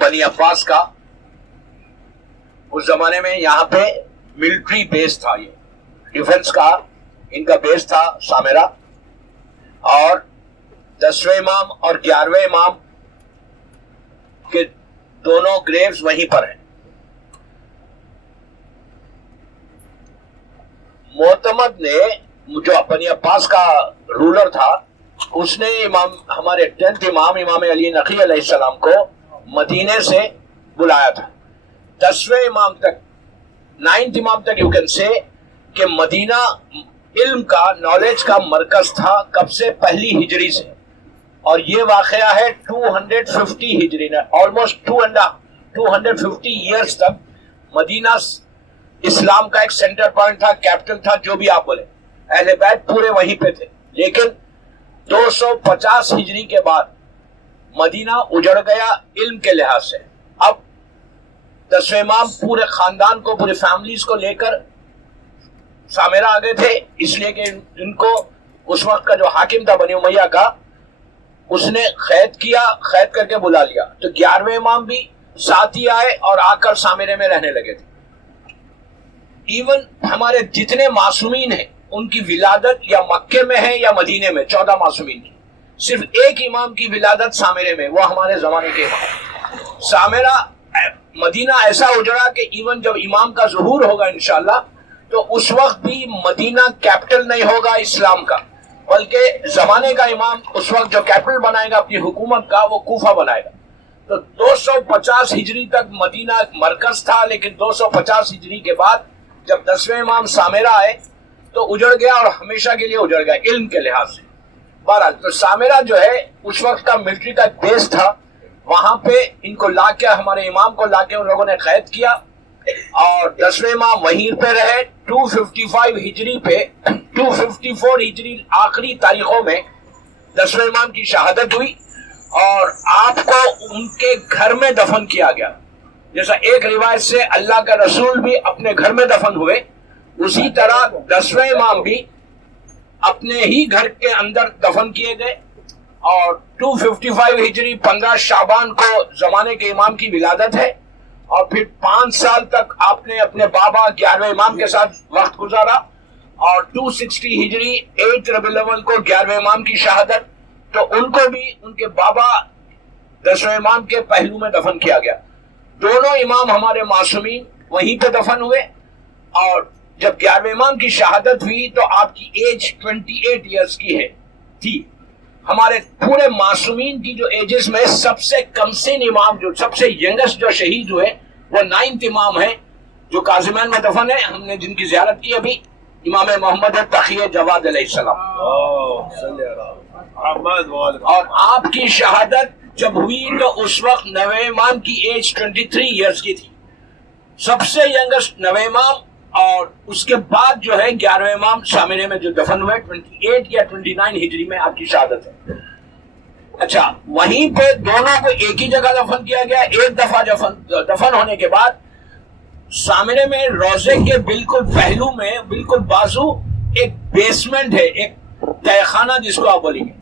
بنی عباس کا اس زمانے میں یہاں پہ ملٹری بیس تھا، یہ ڈیفنس کا ان کا بیس تھا سامرا، اور 10ویں امام اور 11ویں امام کے دونوں گریوز وہیں پر ہیں۔ معتمد نے جو بنی عباس کا رولر تھا، اس نے امام ہمارے 10th امام علی نقی علیہ السلام کو مدینے سے بلایا تھا۔ 10ویں امام تک 9th امام تک یو کین سے کہ مدینہ علم کا نالج کا مرکز تھا کب سے؟ پہلی ہجری سے، اور یہ واقعہ ہے 250 ہجری میں، آلموسٹ 250 ایئرس تک مدینہ اسلام کا ایک سینٹر پوائنٹ تھا، کیپٹل تھا، جو بھی آپ بولے، اہل بیت پورے وہیں پہ تھے۔ لیکن 250 ہجری کے بعد مدینہ اجڑ گیا علم کے لحاظ سے۔ اب 10ویں امام پورے خاندان کو، پورے فیملیز کو لے کر سامرا آ گئے تھے، اس لیے کہ ان کو اس وقت کا جو حاکم تھا بنی امیہ کا، اس نے قید کیا، قید کر کے بلا لیا، تو 11ویں امام بھی ساتھ ہی آئے اور آ کر سامرے میں رہنے لگے تھے۔ ایون ہمارے جتنے معصومین ہیں ان کی ولادت یا مکے میں ہے یا مدینے میں، 14 معصومین کی، صرف ایک امام کی ولادت سامرے میں، وہ ہمارے زمانے کے امام۔ سامرا مدینہ ایسا اجڑا کہ ایون جب امام کا ظہور ہوگا انشاءاللہ تو اس وقت بھی مدینہ کیپٹل نہیں ہوگا اسلام کا، بلکہ زمانے کا امام اس وقت جو کیپٹل بنائے گا اپنی حکومت کا، وہ کوفہ بنائے گا۔ تو 250 ہجری تک مدینہ مرکز تھا، لیکن 250 ہجری کے بعد جب 10ویں امام سامرا آئے تو اجڑ گیا، اور ہمیشہ کے لیے اجڑ گیا علم کے لحاظ سے۔ بہرحال تو سامرا جو ہے اس وقت کا ملٹری کا بیس تھا، وہاں پہ ان کو لا کے، ہمارے امام کو لا کے ان لوگوں نے قید کیا، اور 10ویں امام وہیں پہ رہے۔ 255 ہجری پہ 254 ہجری آخری تاریخوں میں 10ویں امام کی شہادت ہوئی، اور آپ کو ان کے گھر میں دفن کیا گیا۔ جیسا ایک روایت سے اللہ کا رسول بھی اپنے گھر میں دفن ہوئے، اسی طرح 10ویں امام بھی اپنے ہی گھر کے اندر دفن کیے گئے۔ اور 255 ہجری 15 شعبان کو زمانے کے امام کی ولادت ہے، اور پھر 5 سال تک آپ نے اپنے بابا 11ویں امام کے ساتھ وقت گزارا، اور 260 ہجری 8 ربیع الاول کو 11ویں امام کی شہادت، تو ان کو بھی ان کے بابا 10ویں امام کے پہلو میں دفن کیا گیا۔ دونوں امام ہمارے معصومین وہیں پہ دفن ہوئے، اور جب 11ویں امام کی شہادت ہوئی تو آپ کی ایج 28 ایئرس کی تھی۔ ہمارے پورے معصومین کی جو ایجز میں سب سے کم سن امام، جو سب سے ینگسٹ جو شہید ہوئے، وہ 9th امام ہیں، جو کاظمین میں دفن ہے، ہم نے جن کی زیارت کی ابھی، امام محمد تقی جواد علیہ السلام۔ اور آپ کی شہادت جب ہوئی تو اس وقت 9ویں امام کی ایج 23 ایئرس کی تھی، سب سے ینگسٹ 9ویں امام، اور اس کے بعد جو ہے 11ویں امام سامرے میں جو دفن ہوئے 28 یا 29 ہجری میں آپ کی شہادت ہے۔ اچھا، وہیں پہ دونوں کو ایک ہی جگہ دفن کیا گیا۔ ایک دفعہ دفن ہونے کے بعد سامرے میں روزے کے بالکل پہلو میں، بالکل بازو، ایک بیسمنٹ ہے، ایک تہہ خانہ جس کو آپ بولیں گے،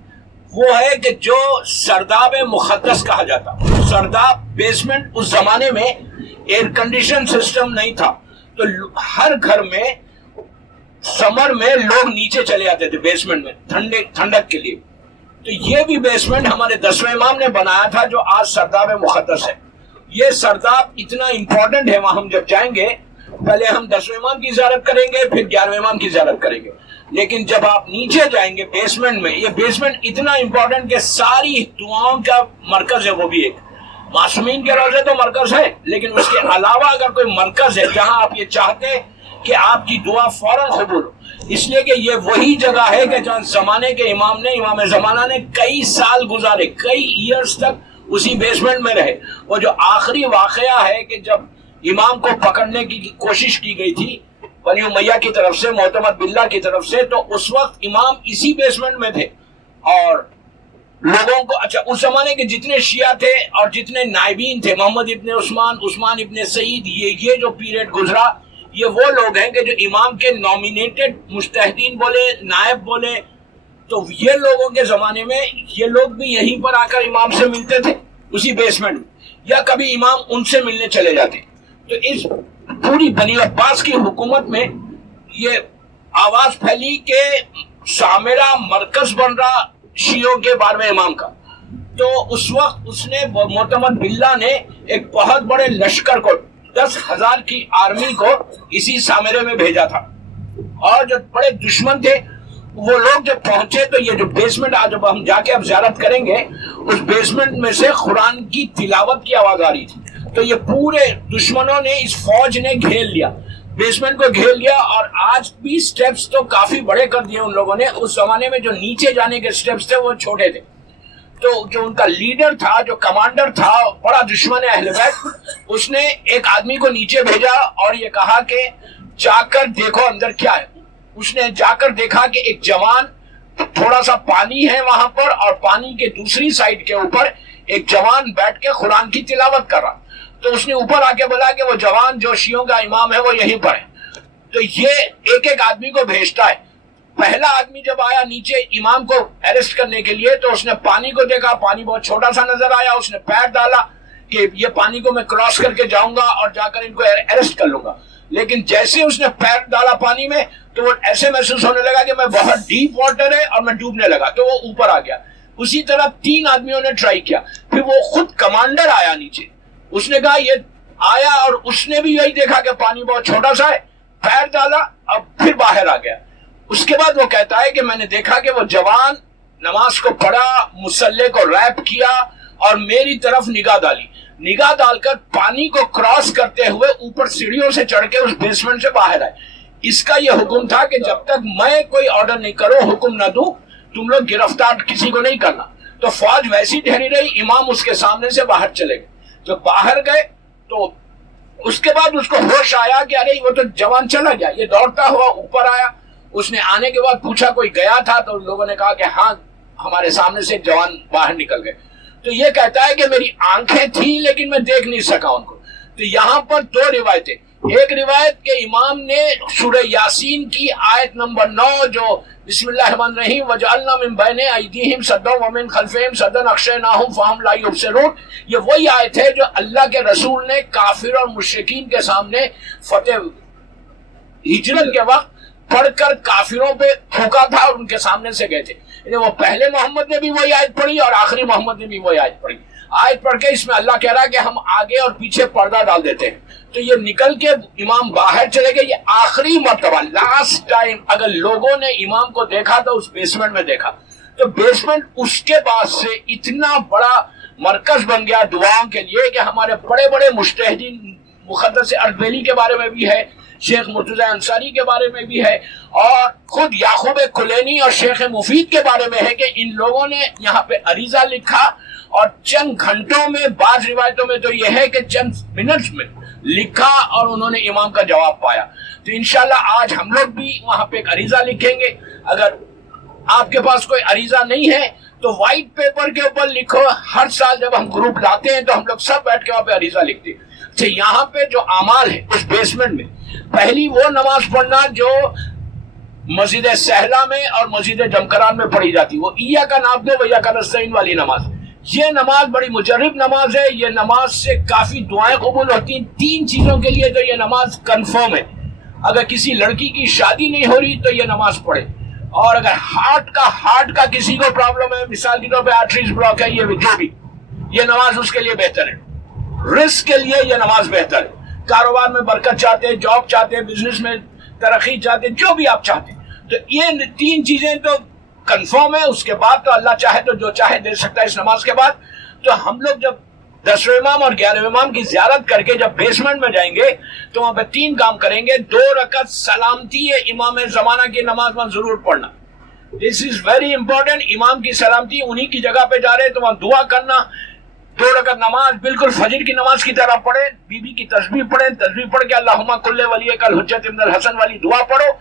وہ ہے کہ جو سرداب مقدس کہا جاتا۔ سرداب بیسمنٹ، اس زمانے میں ایئر کنڈیشن سسٹم نہیں تھا، تو ہر گھر میں سمر میں لوگ نیچے چلے آتے تھے بیسمنٹ میں ٹھنڈک کے لیے۔ تو یہ بھی بیسمنٹ ہمارے 10ویں امام نے بنایا تھا، جو آج سرداب مقدس ہے۔ یہ سرداب اتنا امپورٹنٹ ہے، وہاں ہم جب جائیں گے پہلے ہم 10ویں امام کی زیارت کریں گے، پھر 11ویں امام کی زیارت کریں گے، لیکن جب آپ نیچے جائیں گے بیسمنٹ میں، یہ بیسمنٹ اتنا امپورٹنٹ کہ ساری دعاؤں کا مرکز ہے۔ وہ بھی ایک معصومین کے روزے تو مرکز ہے، لیکن اس کے علاوہ اگر کوئی مرکز ہے جہاں آپ یہ چاہتے کہ آپ کی دعا فوراً قبول ہو، اس لیے کہ یہ وہی جگہ ہے کہ جہاں زمانے کے امام نے، امام زمانہ نے کئی سال گزارے، کئی ایئرز تک اسی بیسمنٹ میں رہے۔ وہ جو آخری واقعہ ہے کہ جب امام کو پکڑنے کی کوشش کی گئی تھی بنی امیہ کی طرف سے، معتمد باللہ کی طرف سے، تو اس وقت امام اسی بیسمنٹ میں تھے، اور لوگوں کو، اچھا اس زمانے کے جتنے شیعہ تھے اور جتنے نائبین تھے، محمد ابن عثمان، عثمان ابن سعید، یہ جو پیریڈ گزرا، یہ وہ لوگ ہیں کہ جو امام کے نامینیٹڈ مجتہدین بولے، نائب بولے، تو یہ لوگوں کے زمانے میں یہ لوگ بھی یہیں پر آ کر امام سے ملتے تھے، اسی بیسمنٹ میں۔ یا کبھی امام ان سے ملنے چلے جاتے. تو اس پوری بنی عباس کی حکومت میں یہ آواز پھیلی کہ سامرہ مرکز بن رہا شیعوں کے 12ویں امام کا. تو اس وقت اس نے معتمد باللہ نے ایک بہت بڑے لشکر کو 10,000 کی آرمی کو اسی سامرے میں بھیجا تھا. اور جو بڑے دشمن تھے وہ لوگ جب پہنچے تو یہ جو بیسمنٹ آج جب ہم جا کے اب زیارت کریں گے اس بیسمنٹ میں سے قرآن کی تلاوت کی آواز آ رہی تھی. تو یہ پورے دشمنوں نے اس فوج نے گھیر لیا, بیسمنٹ کو گھیر لیا. اور آج بھی سٹیپس تو کافی بڑے کر دیے ان لوگوں نے. اس زمانے میں جو نیچے جانے کے سٹیپس تھے وہ چھوٹے تھے. تو جو ان کا لیڈر تھا, جو کمانڈر تھا, بڑا دشمن اہل بیت, اس نے ایک آدمی کو نیچے بھیجا اور یہ کہا کہ جا کر دیکھو اندر کیا ہے. اس نے جا کر دیکھا کہ ایک جوان, تھوڑا سا پانی ہے وہاں پر اور پانی کے دوسری سائڈ کے اوپر ایک جوان بیٹھ کے قرآن کی تلاوت کر رہا. تو اس نے اوپر آ کے بولا کہ وہ جوان جو شیعوں کا امام ہے وہ یہیں پر ہے. تو یہ ایک ایک آدمی کو بھیجتا ہے. پہلا آدمی جب آیا نیچے امام کو اریسٹ کرنے کے لیے تو اس نے پانی کو دیکھا, پانی بہت چھوٹا سا نظر آیا. اس نے پیر ڈالا کہ یہ پانی کو میں کراس کر کے جاؤں گا اور جا کر ان کو اریسٹ کر لوں گا. لیکن جیسے اس نے پیر ڈالا پانی میں تو وہ ایسے محسوس ہونے لگا کہ میں بہت ڈیپ واٹر ہے اور میں ڈوبنے لگا, تو وہ اوپر آ گیا. اسی طرح 3 آدمیوں نے ٹرائی کیا. پھر وہ خود کمانڈر آیا نیچے, اس نے کہا یہ آیا اور اس نے بھی یہی دیکھا کہ پانی بہت چھوٹا سا ہے, پیر ڈالا اور پھر باہر آ گیا. اس کے بعد وہ کہتا ہے کہ میں نے دیکھا کہ وہ جوان نماز کو پڑھا, مصلی کو ریپ کیا اور میری طرف نگاہ ڈالی. نگاہ ڈال کر پانی کو کراس کرتے ہوئے اوپر سیڑھیوں سے چڑھ کے اس بیسمنٹ سے باہر آئے. اس کا یہ حکم تھا کہ جب تک میں کوئی آرڈر نہیں کروں, حکم نہ دوں, تم لوگ گرفتار کسی کو نہیں کرنا. تو فوج ویسی ٹھہری رہی, امام اس کے سامنے سے باہر چلے گئے. جب باہر گئے تو اس کے بعد اس کو ہوش آیا کہ ارے وہ تو جوان چلا گیا. یہ دوڑتا ہوا اوپر آیا. اس نے آنے کے بعد پوچھا کوئی گیا تھا, تو لوگوں نے کہا کہ ہاں ہمارے سامنے سے جوان باہر نکل گئے. تو یہ کہتا ہے کہ میری آنکھیں تھیں لیکن میں دیکھ نہیں سکا ان کو. تو یہاں پر 2 روایتیں. ایک روایت کے امام نے سورہ یاسین کی آیت نمبر 9 جو بسم اللہ الرحمن الرحیم وجعلنا من بین ایدیہم سدا ومن خلفہم سدا اغشیناہم فہم لا یبصرون, یہ وہی آیت ہے جو اللہ کے رسول نے کافر اور مشرکین کے سامنے فتح ہجرت کے وقت پڑھ کر کافروں پہ تھوکا تھا اور ان کے سامنے سے گئے تھے. وہ پہلے محمد نے بھی وہی آیت پڑھی اور آخری محمد نے بھی وہی آیت پڑھی. آیت پڑھ کے اس میں اللہ کہہ رہا ہے کہ ہم آگے اور پیچھے پردہ ڈال دیتے ہیں. تو یہ نکل کے امام باہر چلے گئے. یہ آخری مرتبہ, لاسٹ ٹائم اگر لوگوں نے امام کو دیکھا تو اس بیسمنٹ میں دیکھا. تو بیسمنٹ اس کے بعد سے اتنا بڑا مرکز بن گیا دعاؤں کے لیے کہ ہمارے بڑے بڑے مجتہدین, مقدس اردبیلی کے بارے میں بھی ہے, شیخ مرتضی انصاری کے بارے میں بھی ہے, اور خود یعقوب کلینی اور شیخ مفید کے بارے میں ہے کہ ان لوگوں نے یہاں پہ عریضہ لکھا اور چند گھنٹوں میں, بعض روایتوں میں تو یہ ہے کہ چند منٹ میں لکھا اور انہوں نے امام کا جواب پایا. تو انشاءاللہ آج ہم لوگ بھی وہاں پہ ایک عریضہ لکھیں گے. اگر آپ کے پاس کوئی عریضہ نہیں ہے تو وائٹ پیپر کے اوپر لکھو. ہر سال جب ہم گروپ لاتے ہیں تو ہم لوگ سب بیٹھ کے وہاں پہ عریضہ لکھتے ہیں. اچھا, یہاں پہ جو اعمال ہے اس بیسمنٹ میں, پہلی وہ نماز پڑھنا جو مسجد سہلا میں اور مسجد جمکران میں پڑھی جاتی, وہ ایاک نعبد و ایاک نستعین والی نماز. یہ نماز بڑی مجرب نماز ہے. یہ نماز سے کافی دعائیں قبول ہوتی ہیں. 3 چیزوں کے لیے تو یہ نماز کنفرم ہے. اگر کسی لڑکی کی شادی نہیں ہو رہی تو یہ نماز پڑھے, اور اگر ہارٹ کا کسی کو پرابلم ہے, مثال کے طور پہ آرٹریز بلاک ہے, یہ جو بھی, یہ نماز اس کے لیے بہتر ہے. رزق کے لیے یہ نماز بہتر ہے. کاروبار میں برکت چاہتے ہیں, جاب چاہتے ہیں, بزنس میں ترقی چاہتے ہیں, جو بھی آپ چاہتے ہیں, تو یہ 3 چیزیں تو کنفرم ہے. اس کے بعد تو اللہ چاہے تو جو چاہے دے سکتا ہے اس نماز کے بعد. تو ہم لوگ جب 10ویں امام اور 11ویں امام کی زیارت کر کے جب بیسمنٹ میں جائیں گے تو وہاں پہ 3 کام کریں گے. 2 رکعت سلامتی امام زمانہ کی نماز میں ضرور پڑھنا. دس از ویری امپورٹنٹ. امام کی سلامتی, انہی کی جگہ پہ جا رہے تو وہاں دعا کرنا. 2 رکعت نماز بالکل فجر کی نماز کی طرح پڑھیں. بی بی کی تسبیح پڑھیں, تسبیح پڑھ کے اللہم کل ولیک الحجۃ ابن الحسن والی دعا پڑھو,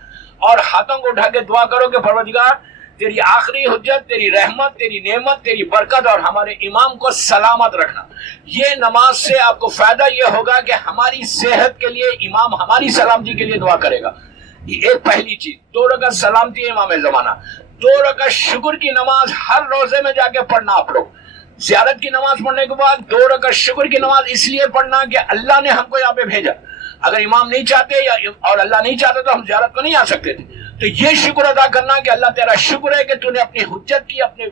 اور ہاتھوں کو اٹھا کے دعا کرو کہ پروردگار تیری آخری حجت, تیری رحمت, تیری نعمت, تیری برکت اور ہمارے امام کو سلامت رکھنا. یہ نماز سے آپ کو فائدہ یہ ہوگا کہ ہماری صحت کے لیے امام ہماری سلامتی کے لیے دعا کرے گا. یہ ایک پہلی چیز. 2 رکعت سلامتی امام زمانہ. 2 رکعت شکر کی نماز ہر روزے میں جا کے پڑھنا آپ لوگ. زیارت کی نماز پڑھنے کے بعد 2 رکعت شکر کی نماز اس لیے پڑھنا کہ اللہ نے ہم کو یہاں پہ بھیجا. اگر امام نہیں چاہتے اور اللہ نہیں چاہتے تو ہم زیارت کو نہیں آ سکتے تھے. تو یہ شکر ادا کرنا کہ اللہ تیرا شکر ہے کہ تو نے اپنی حجت کی، اپنے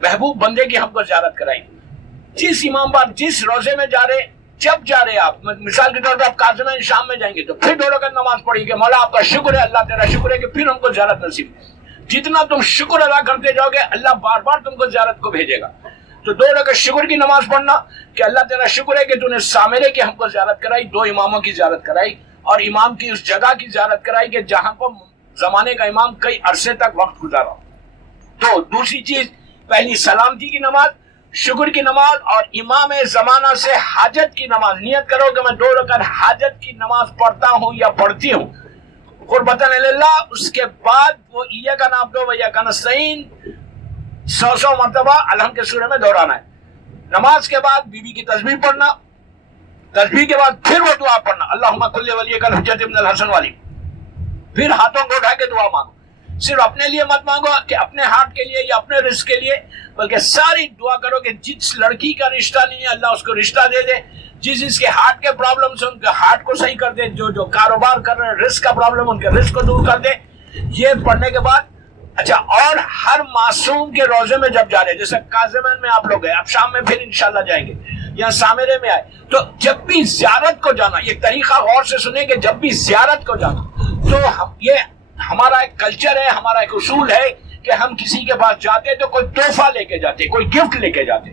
محبوب بندے کی ہم کو زیارت کرائی. جس امام بار جس روزے میں جا رہے، جب جا رہے آپ، مثال کے طور پر آپ کاظمین شام میں جائیں گے تو پھر 2 رکعت نماز پڑھیں گے، مولا آپ کا شکر ہے، اللہ تیرا شکر ہے کہ پھر ہم کو زیارت نصیب. جتنا تم شکر ادا کرتے جاؤ گے اللہ بار بار تم کو زیارت کو بھیجے گا. تو 2 رکعت شکر کی نماز پڑھنا کہ اللہ تیرا شکر ہے کہ تو نے سامرے کی ہم کو زیارت کرائی، 2 اماموں کی زیارت کرائی، اور امام کی اس جگہ کی زیارت کرائی کہ جہاں کو زمانے کا امام کئی عرصے تک وقت گزارا. تو دوسری چیز، پہلی سلامتی کی نماز، شکر کی نماز، اور امام زمانہ سے حاجت کی نماز. نیت کرو کہ میں 2 رکعت حاجت کی نماز پڑھتا ہوں یا پڑھتی ہوں قربتاً اللہ. اس کے بعد وہ ایاک نعبد و ایاک نستعین 100 مرتبہ الحمد کے سورہ میں دہرانا ہے. نماز کے بعد بی بی کی تسبیح پڑھنا، تسبیح کے بعد پھر وہ دعا پڑھنا اللہم کل ولیک الحجۃ ابن الحسن والی. پھر ہاتھوں کو اٹھا کے دعا مانگو. صرف اپنے لیے مت مانگو کہ اپنے ہاتھ کے لیے یا اپنے رزق کے لیے، بلکہ ساری دعا کرو کہ جس لڑکی کا رشتہ نہیں ہے اللہ اس کو رشتہ دے دے، جس کے ہارٹ کے پرابلمس ہیں ان کے ہارٹ کو صحیح کر دے، جو کاروبار کر رہے ہیں رزق کا پرابلم ان کے رزق کو دور کر دے. یہ پڑھنے کے بعد اچھا، اور ہر معصوم کے روزے میں جب جا رہے، جیسے کاظمین میں آپ لوگ گئے، اب شام میں پھر انشاءاللہ جائیں گے، یا سامرے میں آئے، تو جب بھی زیارت کو جانا، یہ طریقہ غور سے سنیں کہ جب بھی زیارت کو جانا تو یہ ہمارا ایک کلچر ہے، ہمارا ایک اصول ہے کہ ہم کسی کے پاس جاتے تو کوئی تحفہ لے کے جاتے، کوئی گفٹ لے کے جاتے،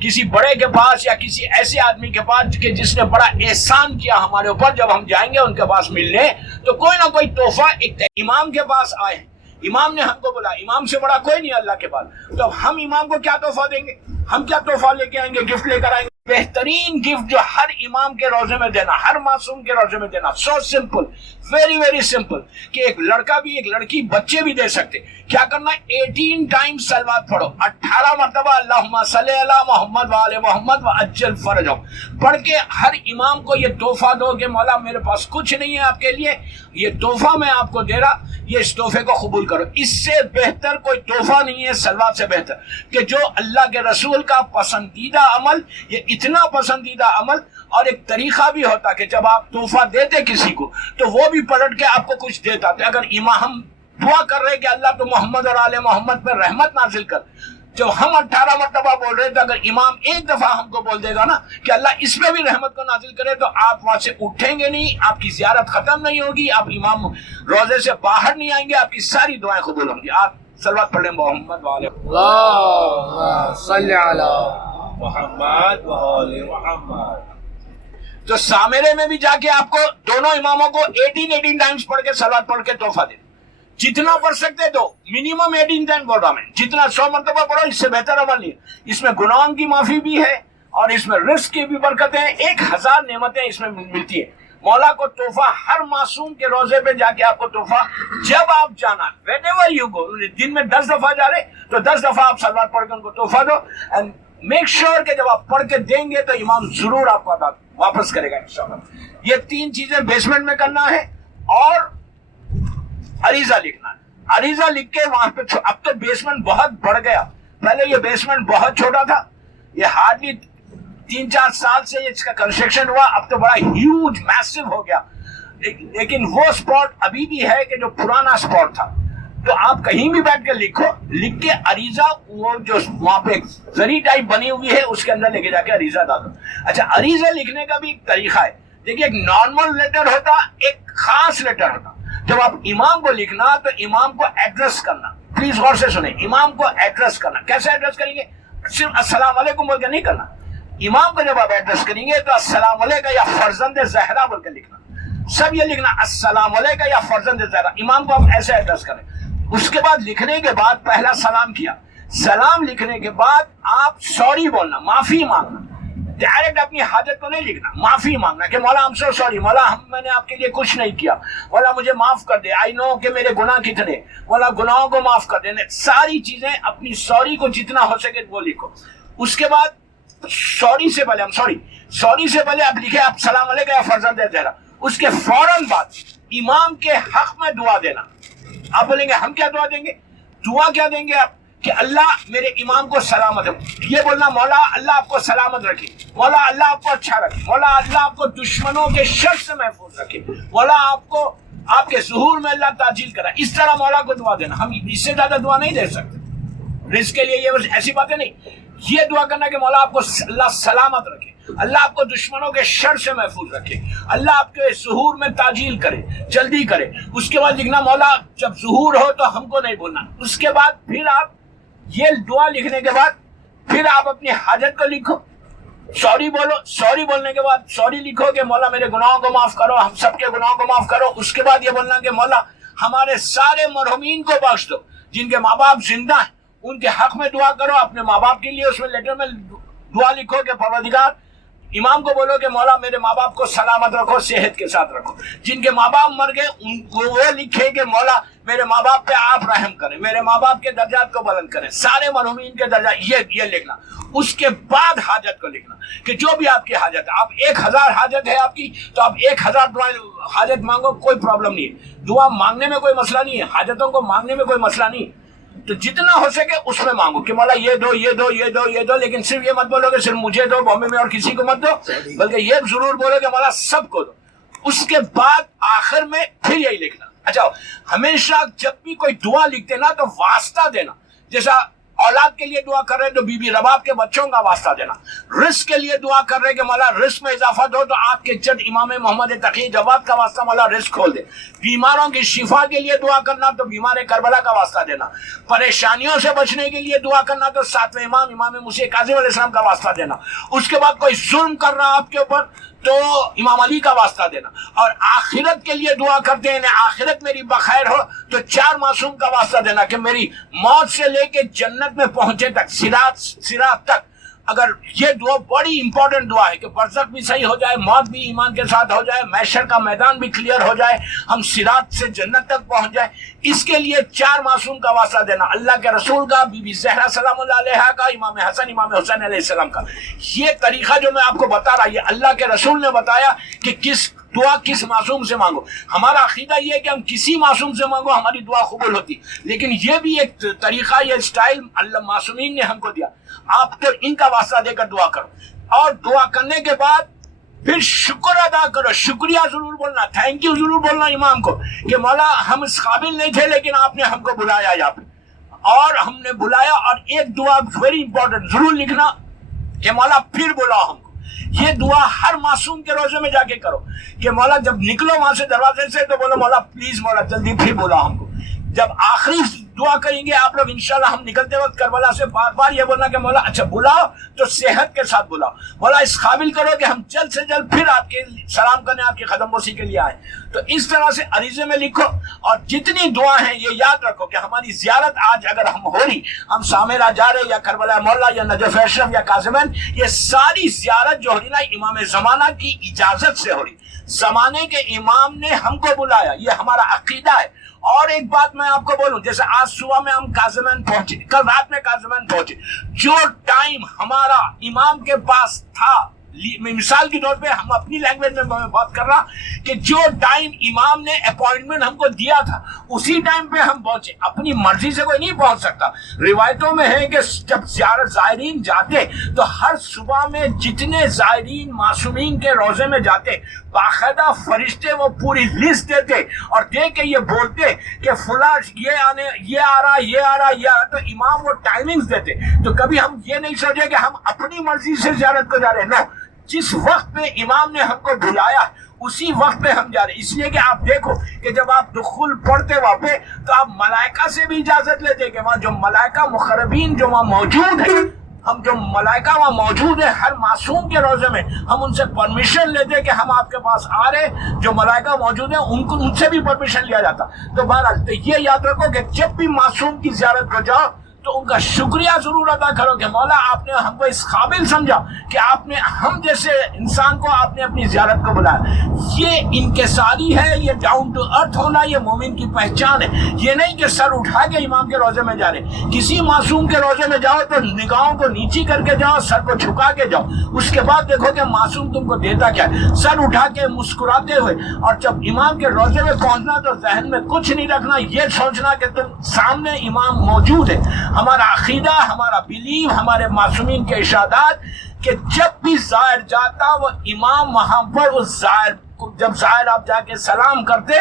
کسی بڑے کے پاس یا کسی ایسے آدمی کے پاس کہ جس نے بڑا احسان کیا ہمارے اوپر. جب ہم جائیں گے ان کے پاس ملنے تو کوئی نہ کوئی تحفہ. ایک امام کے پاس آئے، امام نے ہم کو بولا، امام سے بڑا کوئی نہیں اللہ کے پاس، تو اب ہم امام کو کیا تحفہ دیں گے؟ ہم کیا تحفہ لے کے آئیں گے؟ گفٹ لے کر آئیں گے. بہترین گفٹ جو ہر امام کے روزے میں دینا، ہر معصوم کے روزے میں دینا، so simple, very very simple, کہ ایک لڑکا بھی، ایک لڑکی، بچے بھی دے سکتے. کیا کرنا ہے؟ 18 ٹائم سلوات پڑھو، 18 مرتبہ اللہم صلی علی محمد وآل محمد وعجل فرجہم پڑھ کے ہر امام کو یہ تحفہ دو کہ مولا میرے پاس کچھ نہیں ہے آپ کے لیے، یہ تحفہ میں آپ کو دے رہا، یہ اس تحفے کو قبول کرو. اس سے بہتر کوئی تحفہ نہیں ہے سلوات سے بہتر، کہ جو اللہ کے رسول کا پسندیدہ عمل، یہ اتنا پسندیدہ عمل. اور ایک طریقہ بھی ہوتا کہ جب آپ تحفہ دیتے کسی کو تو وہ بھی پلٹ کے آپ کو کچھ دیتا. اگر امام دعا کر رہے کہ اللہ تو محمد اور آل محمد پر رحمت نازل کر، جو ہم 18 مرتبہ بول رہے تھے، اگر امام ایک دفعہ ہم کو بول دے گا نا کہ اللہ اس پہ بھی رحمت کو نازل کرے، تو آپ وہاں سے اٹھیں گے نہیں، آپ کی زیارت ختم نہیں ہوگی، آپ امام روزے سے باہر نہیں آئیں گے، آپ کی ساری دعائیں قبول ہوں گی. آپ صلوات پڑھ لیں محمد وآل اللہم صلی علی محمد وآل محمد. تو سامرے میں بھی جا کے آپ کو دونوں اماموں کو 18 ٹائمز پڑھ کے صلوات پڑھ کے تحفہ دے. جتنا پڑھ سکتے تو منیمم 18 ٹائم بول رہا میں، جتنا 100 مرتبہ پڑھو اس سے بہتر عمل نہیں. اس میں گناہوں کی معافی بھی ہے اور اس میں رزق کی بھی برکتیں، 1000 نعمتیں اس میں ملتی ہے. مولا کو تحفہ ہر معصوم کے روزے پہ جا کے آپ کو تحفہ، جب آپ جانا whenever you go، دن میں 10 دفعہ جا رہے تو 10 دفعہ آپ صلوات پڑھ کے ان کو تحفہ دو. اینڈ میک شیور کہ جب آپ پڑھ کے دیں گے تو امام ضرور آپ کو واپس کرے گا انشاءاللہ. یہ 3 چیزیں بیسمنٹ میں کرنا ہے، اور عریضہ لکھنا ہے. عریضہ لکھ کے وہاں پہ، اب تو بیسمنٹ بہت بڑھ گیا، پہلے یہ بیسمنٹ بہت چھوٹا تھا، یہ ہارڈلی 3-4 سال سے اس کا کنسٹرکشن ہوا، اب تو بڑا ہیوج میسو ہو گیا. لیکن وہ اسپاٹ ابھی بھی ہے کہ جو پرانا اسپاٹ تھا. تو آپ کہیں بھی بیٹھ کے لکھو، لکھ کے عریضہ، وہ جو وہاں پہ زری ٹائپ بنی ہوئی ہے اس کے اندر لے کے جا کے عریضہ ڈالو. اچھا، عریضہ لکھنے کا بھی ایک طریقہ ہے. دیکھیے، ایک نارمل لیٹر ہوتا، ایک خاص لیٹر ہوتا. جب آپ امام کو لکھنا تو امام کو ایڈریس کرنا، پلیز غور سے سنیں، امام کو ایڈریس کرنا. کیسے ایڈریس کریں گے؟ صرف السلام علیکم بول کے نہیں کرنا. امام کو جب آپ ایڈریس کریں گے تو السلام علیکم یا فرزند زہرا بول کے لکھنا. سب یہ لکھنا السلام علیکم یا فرزند زہرا، امام کو آپ ایسے ایڈریس کریں. اس کے بعد لکھنے کے بعد پہلا سلام کیا، سلام لکھنے کے بعد آپ سوری بولنا، معافی مانگنا. ڈائریکٹ اپنی حاجت کو نہیں لکھنا، معافی مانگنا کہ مولا ہم سو سوری، مولا میں نے آپ کے لیے کچھ نہیں کیا، مولا مجھے معاف کر دے، آئی نو کہ میرے گناہ کتنے، مولا گناہوں کو معاف کر دینے. ساری چیزیں اپنی سوری کو جتنا ہو سکے وہ لکھو. اس کے بعد سوری سے پہلے آپ لکھے آپ سلام علیکم یا فرزند زہرا. اس کے فوراً بعد امام کے حق میں دعا دینا. آپ بولیں گے ہم کیا دعا دیں گے؟ دعا کیا دیں گے آپ کہ اللہ میرے امام کو سلامت رکھے، یہ بولنا مولا اللہ آپ کو سلامت رکھے، مولا اللہ آپ کو اچھا رکھے، مولا اللہ آپ کو دشمنوں کے شر سے محفوظ رکھے، مولا آپ کو آپ کے ظہور میں اللہ تعجیل کرا. اس طرح مولا کو دعا دینا. ہم اس سے زیادہ دعا نہیں دے سکتے رزق کے لیے، یہ ایسی باتیں نہیں. یہ دعا کرنا کہ مولا آپ کو اللہ سلامت رکھے، اللہ آپ کو دشمنوں کے شر سے محفوظ رکھے، اللہ آپ کے ظہور میں تعجیل کرے، جلدی کرے. اس کے بعد لکھنا مولا جب ظہور ہو تو ہم کو نہیں بھولنا. اس کے بعد پھر آپ یہ دعا لکھنے کے بعد پھر آپ اپنی حاجت کو لکھو، سوری بولو. سوری بولنے کے بعد سوری لکھو کہ مولا میرے گناہوں کو معاف کرو، ہم سب کے گناہوں کو معاف کرو. اس کے بعد یہ بولنا کہ مولا ہمارے سارے مرحومین کو بخش دو، جن کے ماں باپ زندہ ہیں ان کے حق میں دعا کرو. اپنے ماں باپ کے لیے اس میں لیٹر میں دعا لکھو کہ پروردگار، امام کو بولو کہ مولا میرے ماں باپ کو سلامت رکھو، صحت کے ساتھ رکھو. جن کے ماں باپ مر گئے ان کو وہ لکھے کہ مولا میرے ماں باپ پہ آپ رحم کریں، میرے ماں باپ کے درجات کو بلند کریں، سارے مرحومین کے درجات. یہ لکھنا. اس کے بعد حاجت کو لکھنا کہ جو بھی آپ کی حاجت ہے، آپ 1000 حاجت ہے آپ کی تو آپ 1000 دعائیں حاجت مانگو، کوئی پرابلم نہیں ہے. دعا مانگنے میں کوئی مسئلہ نہیں ہے، حاجتوں کو مانگنے میں کوئی مسئلہ نہیں ہے. تو جتنا ہو سکے اس میں مانگو کہ مولا یہ دو یہ دو یہ دو یہ دو. لیکن صرف یہ مت بولو کہ صرف مجھے دو، بامبے میں اور کسی کو مت دو، بلکہ یہ ضرور بولو کہ مولا سب کو دو. اس کے بعد آخر میں پھر یہی لکھنا. اچھا، ہمیشہ جب بھی کوئی دعا لکھتے نا تو واسطہ دینا. جیسا اولاد کے لیے دعا کر رہے تو بی بی رباب کے بچوں کا واسطہ دینا. رزق کے لیے دعا کر رہے کہ مولا رزق میں اضافہ دو تو آپ کے جد امام محمد تقی جواد کا واسطہ مولا رزق کھول دے. بیماروں کی شفا کے لیے دعا کرنا تو بیمار کربلا کا واسطہ دینا. پریشانیوں سے بچنے کے لیے دعا کرنا تو 7ویں امام موسیٰ کاظم علیہ السلام کا واسطہ دینا. اس کے بعد کوئی ظلم کر رہا آپ کے اوپر تو امام علی کا واسطہ دینا. اور آخرت کے لیے دعا کرتے ہیں آخرت میری بخیر ہو تو 4 معصوم کا واسطہ دینا کہ میری موت سے لے کے جنت میں پہنچے تک، صراط تک. اگر یہ دعا بڑی امپورٹنٹ دعا ہے کہ برزخ بھی صحیح ہو جائے، موت بھی ایمان کے ساتھ ہو جائے، محشر کا میدان بھی کلیئر ہو جائے، ہم صراط سے جنت تک پہنچ جائے. اس کے لیے 4 معصوم کا واسطہ دینا. اللہ کے رسول کا، بی بی زہرا سلام اللہ علیہا کا، امام حسن امام حسین علیہ السلام کا. یہ طریقہ جو میں آپ کو بتا رہا، یہ اللہ کے رسول نے بتایا کہ کس دعا کس معصوم سے مانگو. ہمارا عقیدہ یہ ہے کہ ہم کسی معصوم سے مانگو ہماری دعا قبول ہوتی. لیکن یہ بھی ایک طریقہ، یہ اسٹائل اللہ معصومین نے ہم کو دیا. آپ تو ان کا واسطہ دے کر دعا کرو. اور دعا کرنے کے بعد پھر شکر ادا کرو. شکریہ ضرور بولنا، تھینک یو ضرور بولنا امام کو کہ مولا ہم اس قابل نہیں تھے لیکن آپ نے ہم کو بلایا یہاں پہ اور ہم نے بلایا. اور ایک دعا ویری امپورٹنٹ ضرور لکھنا کہ مولا پھر بلاؤ ہم کو. یہ دعا ہر معصوم کے روزے میں جا کے کرو کہ مولا جب نکلو وہاں سے دروازے سے تو بولو مولا پلیز مولا جلدی پھر بولا ہم کو. جب آخری دعا کریں گے آپ لوگ انشاءاللہ، ہم نکلتے وقت کربلا سے بار بار یہ بولنا کہ مولا اچھا بلاؤ تو صحت کے ساتھ بلاؤ، مولا اس قابل کرو کہ ہم جلد سے جلد پھر آپ کے سلام کرنے آپ کے قدم بوسی کے لیے آئیں. تو اس طرح سے عریضے میں لکھو. اور جتنی دعا ہیں یہ یاد رکھو کہ ہماری زیارت آج اگر ہم ہو رہی، ہم سامرا جا رہے یا کربلا مولا یا نجف اشرف یا کاظمین، یہ ساری زیارت جو ہو رہی نا امام زمانہ کی اجازت سے ہو رہی. زمانے کے امام نے ہم کو بلایا، یہ ہمارا عقیدہ ہے. اور ایک بات میں آپ کو بولوں، جیسے آج صبح میں ہم کاظمین پہنچے، کل رات میں کاظمین پہنچے، جو ٹائم ہمارا امام کے پاس تھا، مثال کے طور پہ ہم اپنی لینگویج میں بات کر رہا کہ جو ٹائم امام نے اپوائنٹمنٹ ہم کو دیا تھا اسی ٹائم پہ ہم پہنچے. اپنی مرضی سے کوئی نہیں پہنچ سکتا. روایتوں میں ہے کہ جب زائرین جاتے تو ہر صبح میں جتنے زائرین معصومین کے روزے میں جاتے باقاعدہ فرشتے وہ پوری لسٹ دیتے اور دے کے یہ بولتے کہ فلاں یہ آ رہا. تو امام وہ ٹائمنگز دیتے. تو کبھی ہم یہ نہیں سوچے کہ ہم اپنی مرضی سے زیارت کو جا رہے ہیں. نو، جس وقت پہ امام نے ہم کو بلایا اسی وقت پہ ہم جا رہے. اس لیے کہ آپ دیکھو کہ جب آپ دخول پڑھتے وہاں پہ تو آپ ملائکہ سے بھی اجازت لیتے کہ وہاں جو ملائکہ مقربین جو وہاں موجود ہیں، ہم جو ملائکہ وہاں موجود ہیں ہر معصوم کے روزے میں، ہم ان سے پرمیشن لیتے کہ ہم آپ کے پاس آ رہے. جو ملائکہ موجود ہیں ان سے بھی پرمیشن لیا جاتا. تو بہرحال تو یہ یاد رکھو کہ جب بھی معصوم کی زیارت کو جاؤ تو ان کا شکریہ ضرور ادا کرو کہ مولا آپ نے ہم کو اس قابل سمجھا کہ آپ نے ہم جیسے انسان کو آپ نے اپنی زیارت کو بلایا. یہ انکساری ہے، یہ ڈاؤن ٹو ارتھ ہونا، یہ مومن کی پہچان ہے. یہ نہیں کہ سر اٹھا کے امام کے روزے میں جا رہے. کسی معصوم کے روزے میں جاؤ تو نگاہوں کو نیچی کر کے جاؤ، سر کو جھکا کے جاؤ. اس کے بعد دیکھو کہ معصوم تم کو دیتا کیا ہے، سر اٹھا کے مسکراتے ہوئے. اور جب امام کے روزے میں پہنچنا تو ذہن میں کچھ نہیں رکھنا، یہ سوچنا کہ تم سامنے امام موجود ہے. ہمارا عقیدہ، ہمارا بلیف، ہمارے معصومین کے ارشادات کہ جب بھی زائر جاتا وہ امام وہاں پر اس زائر کو، جب زائر آپ جا کے سلام کرتے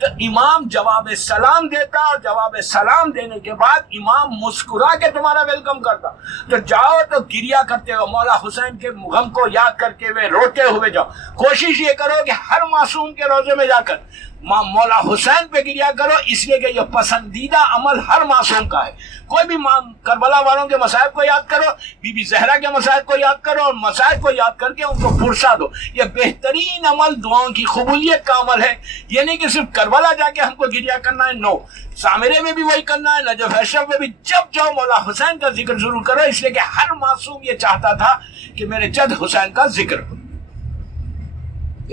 تو امام جواب سلام دیتا، اور جواب سلام دینے کے بعد امام مسکرا کے تمہارا ویلکم کرتا. تو جاؤ تو گریا کرتے ہو، مولا حسین کے غم کو یاد کر کے روتے ہوئے جاؤ. کوشش یہ کرو کہ ہر معصوم کے روزے میں جا کر مولا حسین پہ گریا کرو، اس لیے کہ یہ پسندیدہ عمل ہر معصوم کا ہے. کوئی بھی کربلا والوں کے مصائب کو یاد کرو، بی بی زہرا کے مصائب کو یاد کرو، اور مصائب کو یاد کر کے ان کو فرصہ دو. یہ بہترین عمل دعاؤں کی قبولیت کا عمل ہے. یہ نہیں کہ صرف کربلا جا کے ہم کو گریا کرنا ہے، نو، سامرے میں بھی وہی کرنا ہے، نجف اشرف میں بھی. جب جاؤ مولا حسین کا ذکر ضرور کرو، اس لیے کہ ہر معصوم یہ چاہتا تھا کہ میرے جد حسین کا ذکر ہو.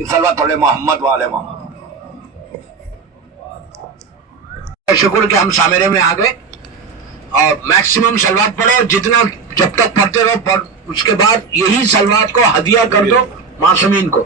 صلوات علی محمد وعلی محمد. شکر کہ ہم سامرے میں آ گئے، اور میکسیمم سلوات پڑھو، جتنا جب تک پڑھتے رہو. اس کے بعد یہی سلوات کو ہدیہ کر دو معصومین کو.